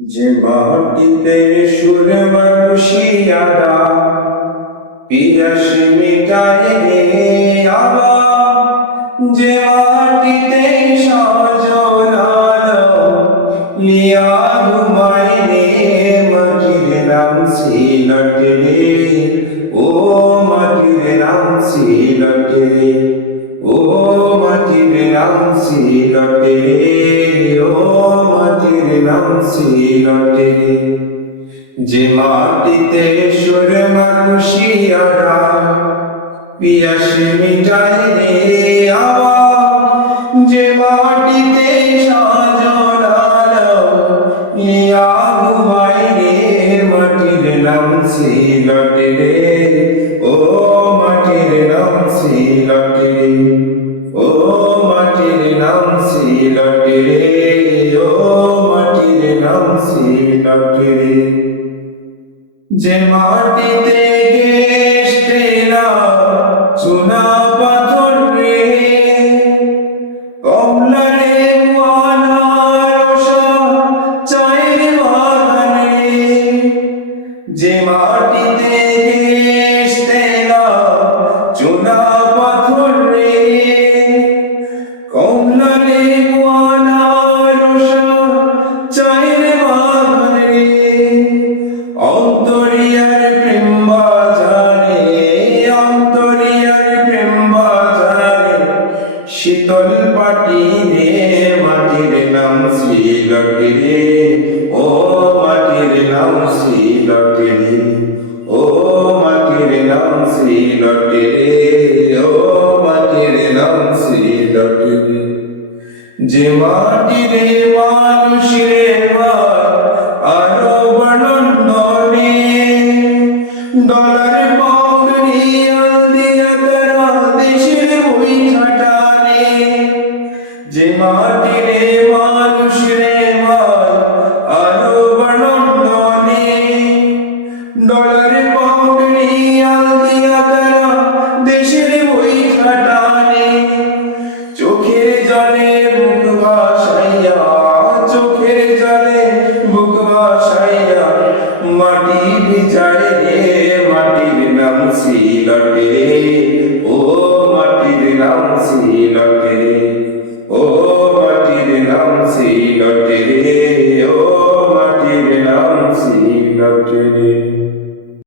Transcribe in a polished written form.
যে মাটিতে সুর মানুষিয়ারা পিয়াস মিটায় রে আবার, যে মাটিতে সজনালো লিয়া ঘুমায় রে, মাটির নাম সিলট রে, ও মাটির নাম সিলট রে, ও মাটির নাম সিলট রে, ও মাটির নাম সিলট রে। যে মাটিতে সুর মানুষিয়ারা পিয়াস মিটায় রে আবার, যে মাটিতে সজনালো লিয়া ঘুমায় রে, মাটির নাম সিলট রে, ও মাটির নাম সিলট রে, ও মাটির নাম সিলট রে, ও মাটির নাম সিলট রে। যে মাটিতে গেস্টেরা চুনা পাথর রে, কমলারে চায়ের বাগান রে, যে মাটিতে গেস্টেরা চুনা পাথর রে, কমলারে চায়ের বাগান রে, অন্তরিয়ার প্রেম বাজারে, অন্তরিয়ার প্রেম বাজারে শীতল পাটি রে, মাটির নাম সিলট রে, ও মাটির নাম সিলট রে, ও মাটির নাম সিলট রে, ও মাটির নাম সিলট রে। যে মাটিরে মানুষ রে আরো ডলার পাউন্ড রিয়াল দিয়া তারা দেশের বই খাটানে, যে মাটিরে মানুষ রে আরো বড়নে, ডলার পাউন্ড রিয়াল দিয়া তারা দেশের বই খাটানে, চোখের জলে বুক ভাসাইয়া, চোখের জলে বুক ভাসাইয়া মাটি ভিজায় রে, মাটির নাম সিলট রে, ও মাটির নাম সিলট রে, ও মাটির নাম সিলট রে, ও মাটির নাম সিলট রে।